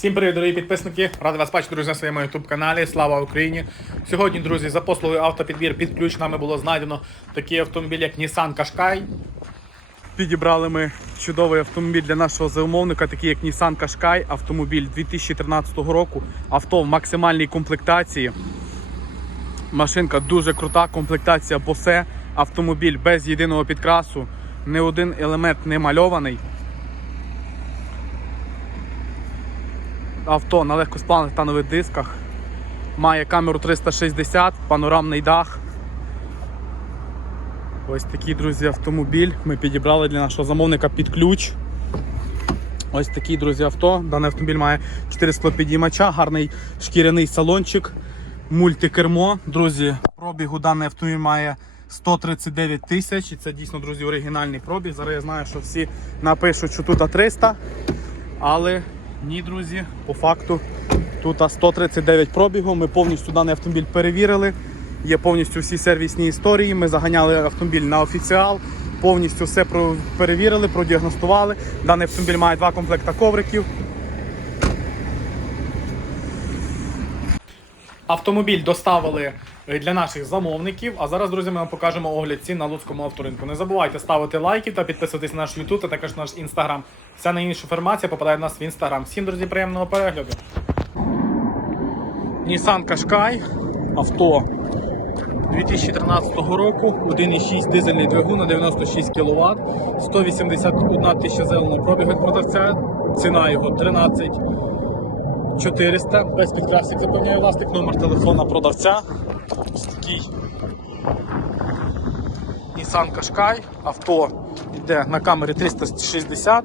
Всім привіт, дорогі підписники! Радий вас бачити, друзі, на своєму youtube каналі. Слава Україні! Сьогодні, друзі, за послугою автопідбір під ключ нами було знайдено такий автомобіль, як Nissan Qashqai. Підібрали ми чудовий автомобіль для нашого замовника, такий як Nissan Qashqai, автомобіль 2013 року. Авто в максимальній комплектації. Машинка дуже крута, комплектація Bose. Автомобіль без єдиного підкрасу, не один елемент не мальований. Авто на легкосплавних та нових дисках. Має камеру 360, панорамний дах. Ось такий, друзі, автомобіль. Ми підібрали для нашого замовника під ключ. Ось такий, друзі, авто. Даний автомобіль має 4 склопідіймача, гарний шкіряний салончик, мультикермо. Друзі, пробігу даний автомобіль має 139 тисяч. І це дійсно, друзі, оригінальний пробіг. Зараз я знаю, що всі напишуть, що тут 300. Але ні, друзі, по факту тут 139 пробігу. Ми повністю даний автомобіль перевірили. Є повністю всі сервісні історії. Ми заганяли автомобіль на офіціал, повністю все перевірили, продіагностували. Даний автомобіль має два комплекта ковриків. Автомобіль доставили е, для наших замовників. А зараз, друзі, ми вам покажемо огляд цін на Луцькому авторинку. Не забувайте ставити лайки та підписуватись на наш YouTube, а також наш інстаграм. Вся найінша інформація попадає в нас в інстаграм. Всім, друзі, приємного перегляду. Nissan Qashqai, авто 2013 року, 1,6 дизельний двигун на 96 кВт, 181 тисяча зеленого пробігу від продавця, ціна його 13 400, без підкрасів запевняє власник, номер телефона продавця. Ось такий. Nissan Qashqai, авто йде на камері 360,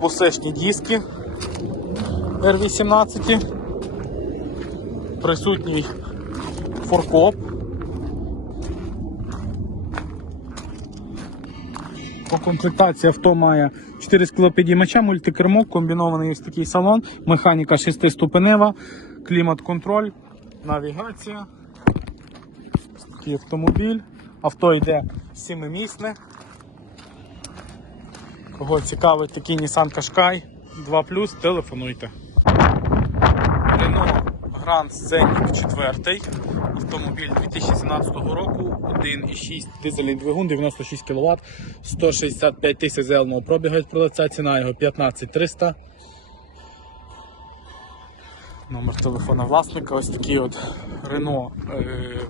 бусешні диски R18, присутній форкоп. По комплектації авто має 4 склопідіймача, мультикермо, комбінований ось такий салон, механіка 6-ступенева, клімат-контроль, навігація. Ось такий автомобіль. Авто йде 7-місне. Кого цікавить такий Nissan Qashqai 2 телефонуйте. Renault Grand Scenic 4. Автомобіль 2017 року, 1,6 дизельний двигун, 96 кВт, 165 тисяч зеленого пробігу продавця, ціна його 15 300. Номер телефона власника, ось такий от Renault е-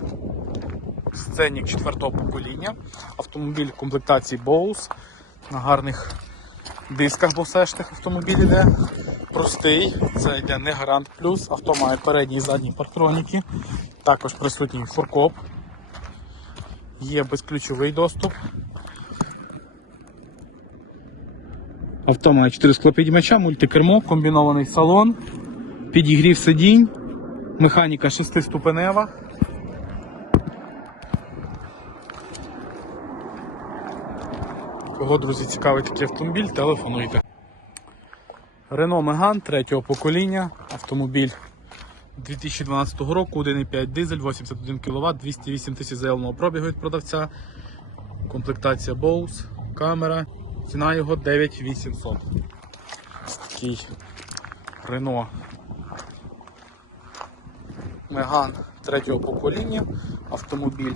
Scenic 4 покоління. Автомобіль комплектації Bose на гарних дисках босешних автомобіль іде. Простий, це йде не гарант плюс. Авто має передні і задні парктроніки. Також присутній форкоп. Є безключовий доступ. Авто має 4 склопідіймача, мультикермо, комбінований салон, підігрів сидінь, механіка 6-ступенева. Кого, друзі, цікавий такий автомобіль, телефонуйте. Renault Megane третього покоління, автомобіль 2012 року, 1,5 дизель, 81 кВт, 208 тисяч заявленого пробігу від продавця, комплектація Bose, камера, ціна його 9800. Ось такий Renault Megane третього покоління, автомобіль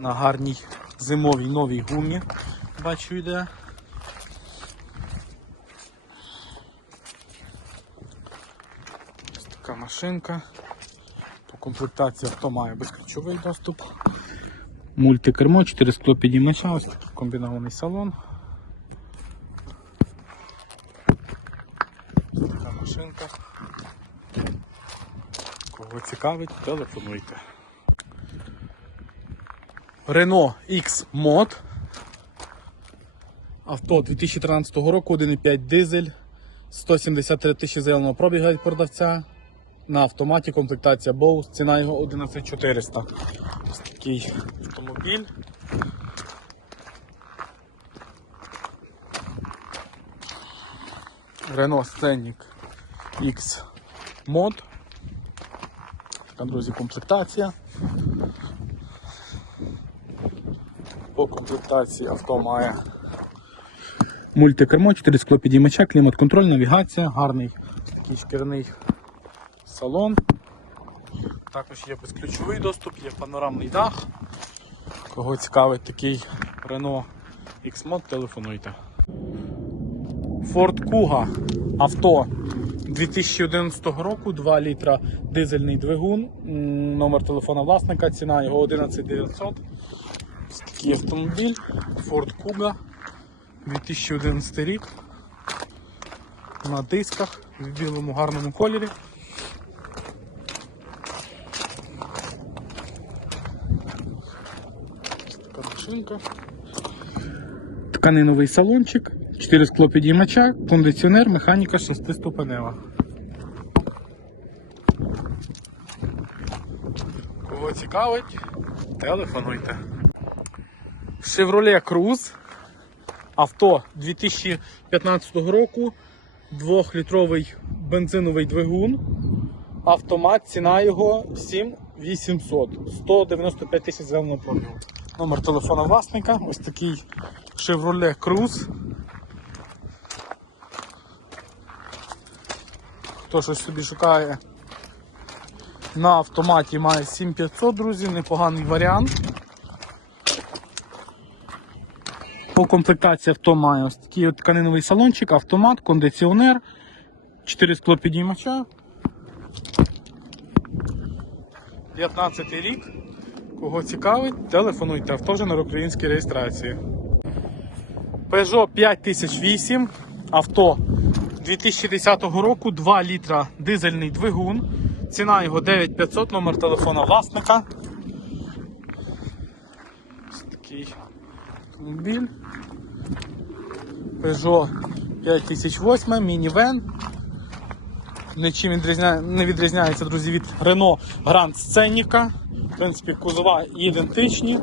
на гарній зимовій новій гумі. Бачу йде. Ось така машинка. По комплектації авто має безключовий доступ. Мультикермо, 4 скло підіймача, ось такий комбінований салон. Ось така машинка. Кого цікавить, телефонуйте. Renault X Mod. Авто 2013 року, 1,5 дизель, 173 тисячі зеленого пробіга від продавця. На автоматі комплектація Bose, ціна його 11400. Ось такий автомобіль. Renault Scenic X мод. Така, друзі, комплектація. По комплектації авто має мультикермо, 4 склопідіймача, клімат-контроль, навігація, гарний такий шкіряний салон. Також є безключовий доступ, є панорамний дах. Кого цікавить такий Renault X-Mod, телефонуйте. Ford Kuga авто 2011 року, 2 літра дизельний двигун, номер телефона власника, ціна його 11900. Ось такий автомобіль Ford Kuga 2011 рік. На дисках в білому гарному кольорі. Така машинка. Тканиновий салончик, 4 склопідіймача, кондиціонер, механіка 6-ступенева. Кого цікавить, телефонуйте. Chevrolet Cruze. Авто 2015 року, 2-літровий бензиновий двигун. Автомат, ціна його 7800, 195 тисяч зеленого пробігу. Номер телефона власника, ось такий Chevrolet Cruze. Хто щось собі шукає на автоматі має 7500, друзі, непоганий варіант. По комплектації авто має ось такий от тканиновий салончик, автомат, кондиціонер, 4 склопідіймача. 15 рік. Кого цікавить, телефонуйте. Авто вже на українській реєстрації. Peugeot 5008. Авто 2010 року, 2 літра дизельний двигун. Ціна його 9500, номер телефона власника. Ось такий автомобіль. Peugeot 5008, мінівен. Нічим не відрізняється, друзі, від Renault Grand Scenic. В принципі, кузова ідентичні.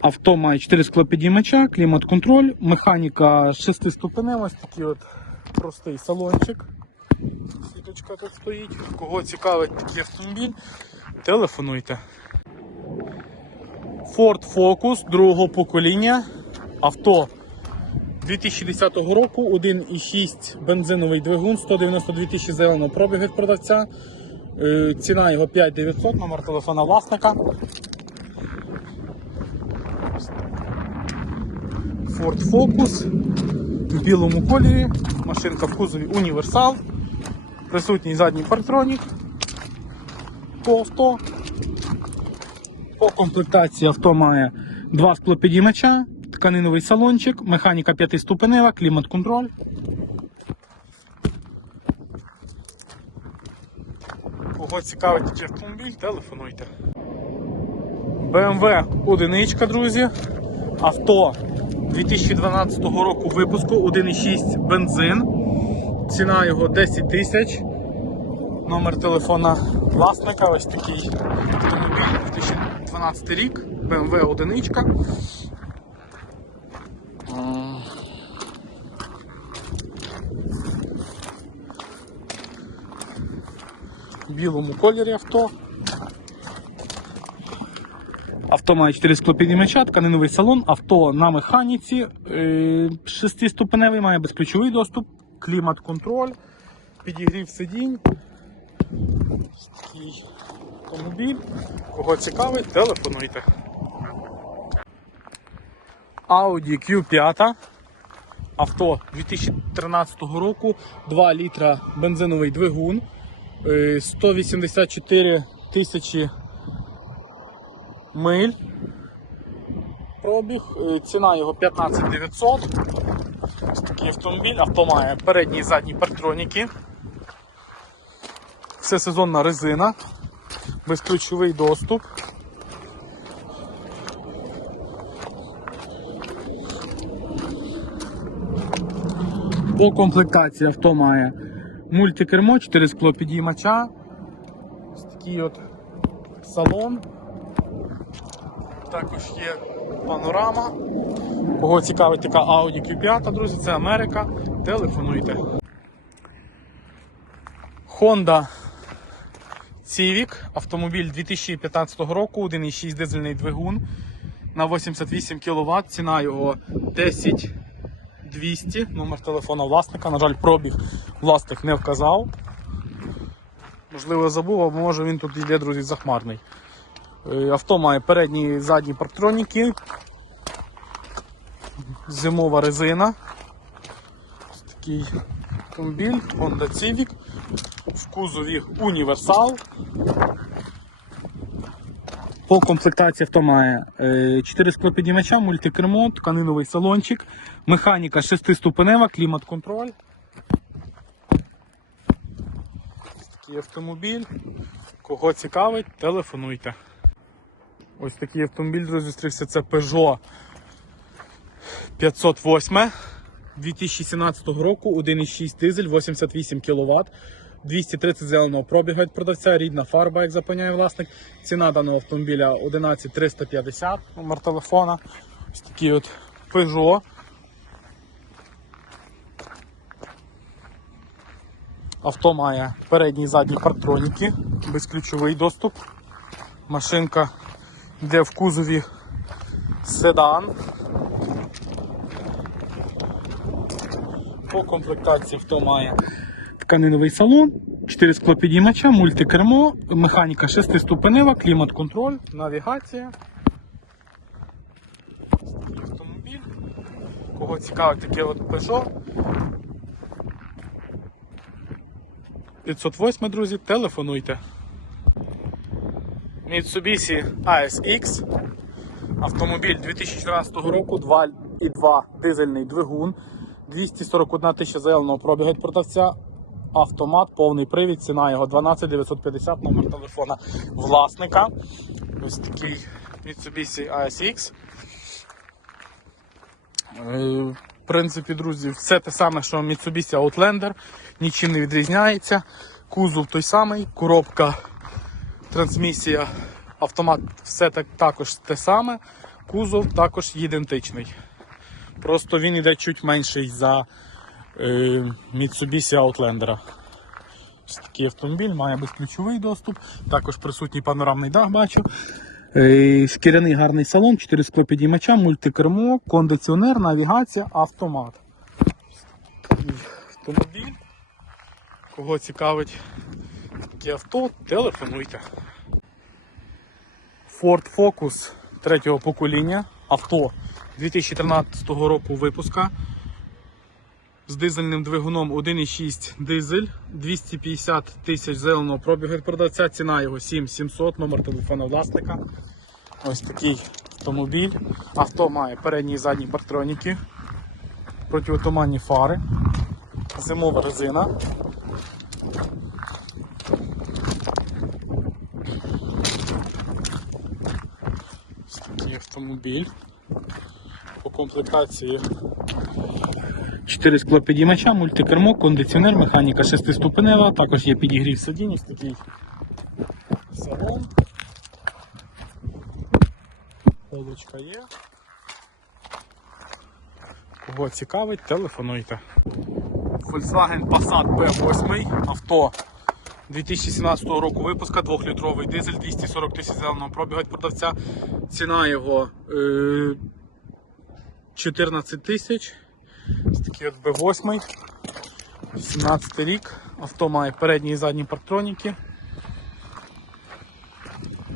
Авто має 4 склопідіймача, клімат-контроль, механіка 6-ступенева, ось такий от простий салончик. Світочка тут стоїть. Кого цікавить такий автомобіль, телефонуйте. Ford Focus другого покоління. Авто 2010 року, 1,6 бензиновий двигун, 192 тисячі зеленого пробігу від продавця. Е, Ціна його 5900, номер телефона власника. Ford Focus в білому кольорі. Машинка в кузові універсал. Присутній задній партронік. По авто. По комплектації авто має два склопідіймача, тканиновий салончик, механіка 5-ступенева, клімат-контроль. Кого цікавить такий автомобіль, телефонуйте. BMW 1, друзі. Авто 2012 року випуску 1,6 бензин. Ціна його 10 тисяч. Номер телефона власника. Ось такий автомобіль 2012 рік, BMW 1 білому кольорі авто. Авто має 4 склопідіймача, тканиновий салон, авто на механіці, 6-ступеневий, має безключовий доступ, клімат-контроль, підігрів сидінь. Такий автомобіль. Кого цікавить, телефонуйте. Audi Q5. Авто 2013 року, 2 літра бензиновий двигун, е, 184 тисячі миль. Пробіг, е, ціна його 15 900. Ось такий автомобіль, авто має передні і задні партроніки. Все сезонна резина, безключовий доступ. По комплектації авто має мультикермо, 4 скло підіймача. Ось такий от салон. Також є панорама. Кого цікавить така Audi Q5, друзі, це Америка. Телефонуйте. Honda Civic, автомобіль 2015 року, 1,6 дизельний двигун на 88 кВт. Ціна його 10 200, номер телефона власника. На жаль, пробіг власник не вказав. Можливо, забув, або може він тут йде, друзі, захмарний. Е, Авто має передні і задні парктроніки. Зимова резина. Ось такий автомобіль Honda Civic. В кузові універсал. По комплектації авто має 4 склопідіймача, мультикермо, тканиновий салончик, механіка 6-ступенева, клімат-контроль. Такий автомобіль. Кого цікавить, телефонуйте. Ось такий автомобіль, зустрівся. Це Peugeot 508 2017 року, 1,6 дизель, 88 кВт. 230 зеленого пробігу від продавця, рідна фарба, як запевняє власник. Ціна даного автомобіля 11 350, номер телефона. Ось такий от Peugeot. Авто має передні і задні парктроніки, безключовий доступ. Машинка йде в кузові седан. По комплектації авто має тканиновий салон, 4 склопідіймача, мультикермо, механіка 6-ступенева, клімат-контроль, навігація. Автомобіль. Кого цікавить таке от Peugeot. 508, друзі, телефонуйте. Mitsubishi ASX. Автомобіль 2014 року, 2,2 дизельний двигун, 241 тисяча заявленого пробігу від продавця. Автомат, повний привід, ціна його 12 950, номер телефона власника. Ось такий Mitsubishi ASX. Е, В принципі, друзі, все те саме, що Mitsubishi Outlander, нічим не відрізняється. Кузов той самий, коробка, трансмісія, автомат, все так, також те саме. Кузов також ідентичний. Просто він іде чуть менший за Mitsubishi Outlander. Ось такий автомобіль, має безключовий доступ, також присутній панорамний дах бачу. Е, Шкіряний гарний салон, 4 склопідіймача, мультикермо, кондиціонер, навігація, автомат. Автомобіль. Кого цікавить таке авто, телефонуйте. Ford Focus третього покоління. Авто 2013 року випуска. З дизельним двигуном 1,6 дизель, 250 тисяч зеленого пробігу від продавця, ціна його 7700, номер телефона власника. Ось такий автомобіль. Авто має передні і задні парктроніки, протиотуманні фари, зимова резина. Ось такий автомобіль. По комплектації 4 склопідіймача, мультикермо, кондиціонер, механіка 6-ступенева, також є підігрів сидінь, ось такий салон. Полочка є. Кого цікавить, телефонуйте. Volkswagen Passat B8 авто 2017 року випуска, 2-літровий дизель, 240 тисяч зеленого пробігу від продавця. Ціна його е, 14 тисяч. Ось такий от B8. 17 рік. Авто має передні і задні парктроніки.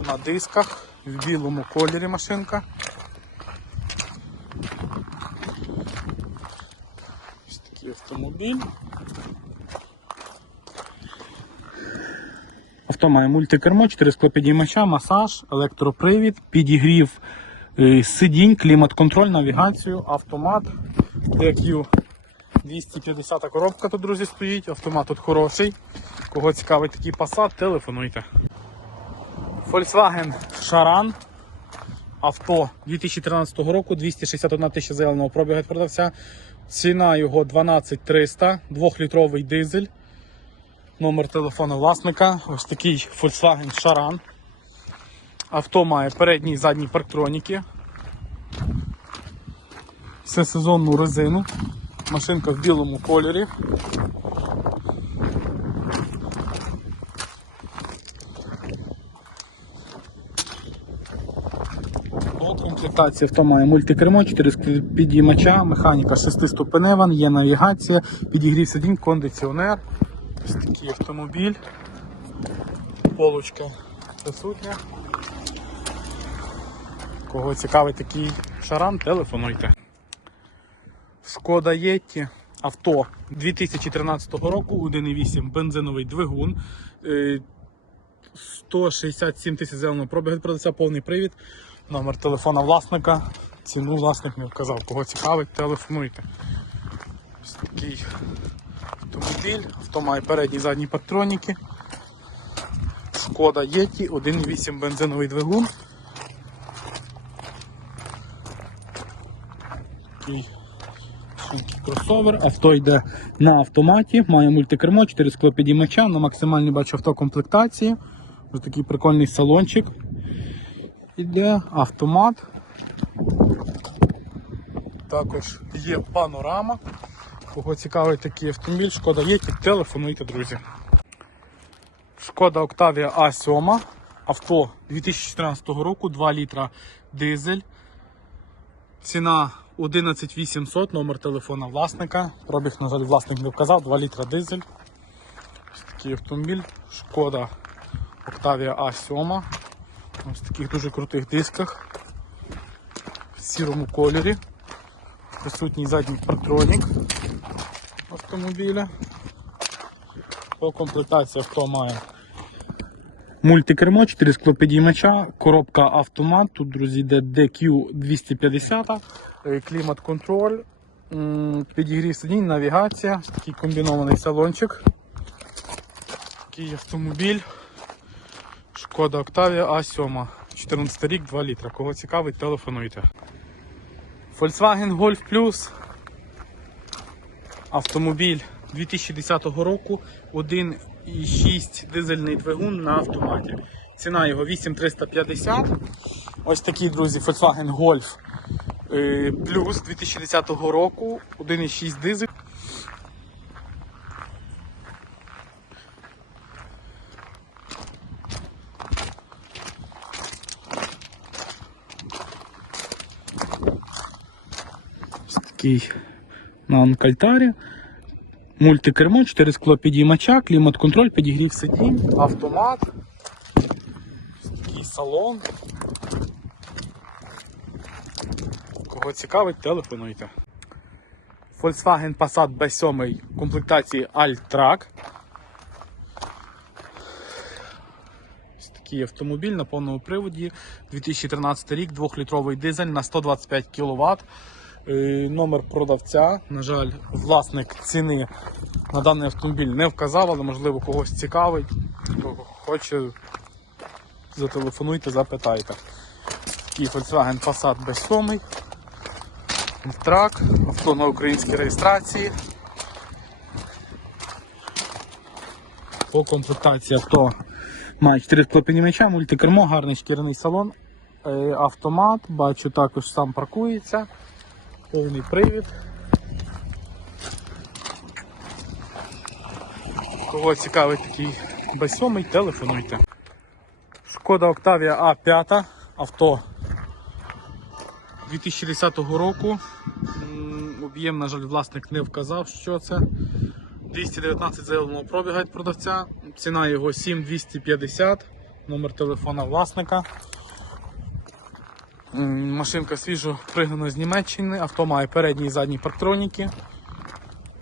На дисках, в білому кольорі машинка. Ось такий автомобіль. Авто має мультикермо, 4 склопідіймача, масаж, електропривід, підігрів е, сидінь, клімат-контроль, навігацію, автомат. DQ 250 коробка тут, друзі, стоїть. Автомат тут хороший. Кого цікавить такий Passat, телефонуйте. Volkswagen Charan. Авто 2013 року, 261 тисяча заявленого пробігу від продавця. Ціна його 12300, 2-літровий дизель. Номер телефону власника. Ось такий Volkswagen Charan. Авто має передні і задні парктроніки. Всесезонну резину. Машинка в білому кольорі. Комплектації авто має мультикермо, 4 підіймача, механіка 6-ступенева, є навігація, підігрів сидінь, кондиціонер. Ось такий автомобіль. Полочка присутня. Кого цікавить такий шаран, телефонуйте. Шкода Єтті. Авто 2013 року, 1,8 бензиновий двигун. е, 167 тисяч зеленого пробігу продавця, повний привід. Номер телефона власника. Ціну власник не вказав. Кого цікавить, телефонуйте. Ось такий автомобіль. Авто має передні і задні патроніки. Шкода Єті, 1,8 бензиновий двигун. Такий кросовер. Авто йде на автоматі, має мультикермо, 4 склопідіймача, на максимальній бачу автокомплектації. Ось такий прикольний салончик. Іде автомат. Також є панорама. Кого цікавить такий автомобіль, шкода є, телефонуйте, друзі. Шкода Octavia A7. Авто 2014 року, 2 літра дизель. Ціна 11800, номер телефона власника. Пробіг, на жаль, власник не вказав, 2 літра дизель. Ось такий автомобіль. Шкода Octavia A7. Ось в таких дуже крутих дисках. В сірому кольорі. Присутній задній партронік автомобіля. По комплектації авто має мультикермо, 4 склопідіймача, коробка автомат. Тут, друзі, йде DQ250, е, клімат-контроль, підігрів сидінь, навігація, такий комбінований салончик. Такий автомобіль. Шкода Octavia A7. 14 рік, 2 літра. Кого цікавить, телефонуйте. Volkswagen Golf Plus. Автомобіль 2010 року, 1,6 дизельний двигун на автоматі. Ціна його 8350. Ось такий, друзі, Volkswagen Golf е, Plus 2010 року, 1,6 дизель. такий на Анкальтарі. Мультикермо, 4 скло підіймача, клімат-контроль, підігрів сидінь, автомат. Такий салон. Кого цікавить, телефонуйте. Volkswagen Passat B7 комплектації Alt-Track. Ось такий автомобіль на повному приводі. 2013 рік, 2-літровий дизель на 125 кВт. Е, Номер продавця. На жаль, власник ціни на даний автомобіль не вказав, але можливо когось цікавить. Хто хоче, зателефонуйте, запитайте. Такий Volkswagen Passat B7. Трак, авто на українській реєстрації. По комплектації авто має 4 склопіднімача, мультикермо, гарний шкіряний салон, Е, автомат, бачу також сам паркується, повний привід. Кого цікавить такий B7, телефонуйте. Шкода Octavia A5, авто 2010 року. Об'єм, на жаль, власник не вказав, що це. 219 заявленого пробіга від продавця. Ціна його 7250, номер телефона власника. Машинка свіжо пригнана з Німеччини, авто має передні і задні партроніки.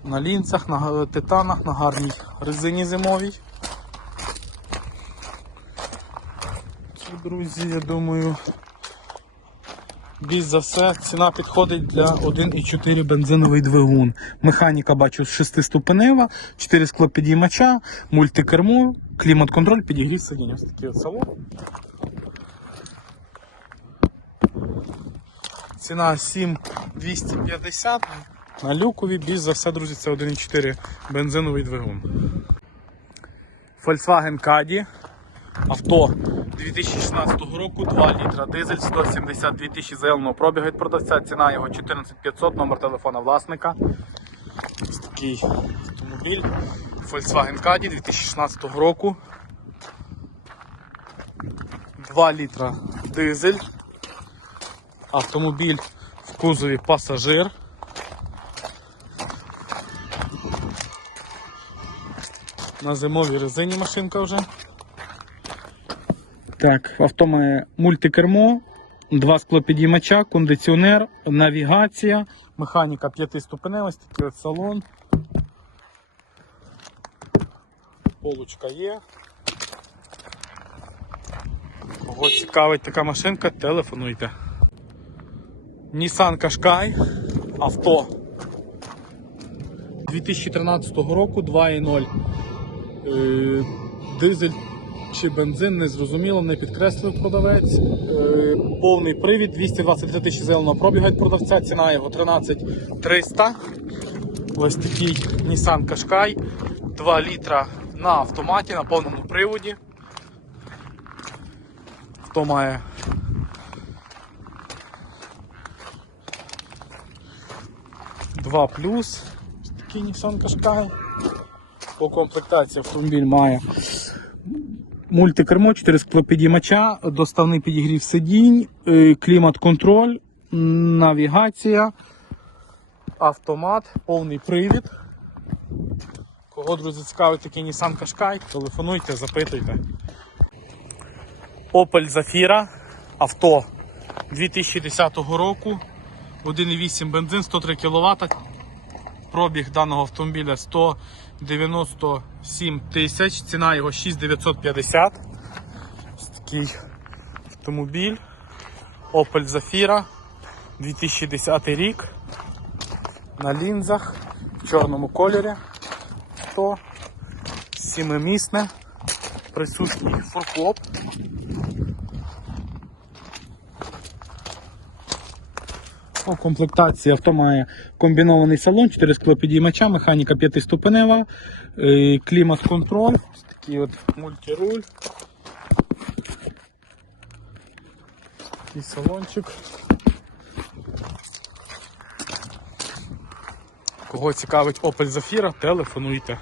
На лінцах, на титанах, на гарній резині зимовій. Друзі, я думаю, більш за все ціна підходить для 1,4 бензиновий двигун. Механіка бачу 6-ступенева, 4 склопідіймача, мультикермо, клімат-контроль, підігрів сидінь. Ось такий от салон. Ціна 7,250. На люкові, більш за все, друзі, це 1,4 бензиновий двигун. Volkswagen Caddy. Авто 2016 року 2 літра дизель, 172 тисячі заявленого пробігу від продавця, ціна його 14500, номер телефона власника. Ось такий автомобіль. Volkswagen Caddy 2016 року. 2 літра дизель. Автомобіль в кузові пасажир. На зимовій резині машинка вже. Так, авто має мультикермо, два склопідіймача, кондиціонер, навігація, механіка п'ятиступенева, ось такий от салон. Полочка є. Кого цікавить така машинка, телефонуйте. Nissan Qashqai, авто 2013 року 2.0. Е, Дизель чи бензин, не зрозуміло, не підкреслив продавець. Е, Повний привід, 223 тисячі зеленого пробігу від продавця, ціна його 13 300. Ось такий Nissan Qashqai, 2 літра на автоматі, на повному приводі. Хто має Два плюс. Такий Nissan Qashqai. По комплектації автомобіль має мультикермо, 4 склопідіймача, доставний підігрів сидінь, е, клімат-контроль, навігація, автомат, повний привід. Кого, друзі, цікавить такий Nissan Qashqai, телефонуйте, запитуйте. Opel Zafira, авто 2010 року, 1,8 бензин, 103 кВт. Пробіг даного автомобіля 197 тисяч, ціна його 6950. Ось такий автомобіль. Opel Zafira 2010 рік. На лінзах в чорному кольорі. То сімимісне, присутній фуркоп. У комплектації авто має комбінований салон, 4 склопідіймача, механіка 5-ступенева, е, клімат-контроль, такий от мультируль. Такий салончик. Кого цікавить Opel Zafira, телефонуйте.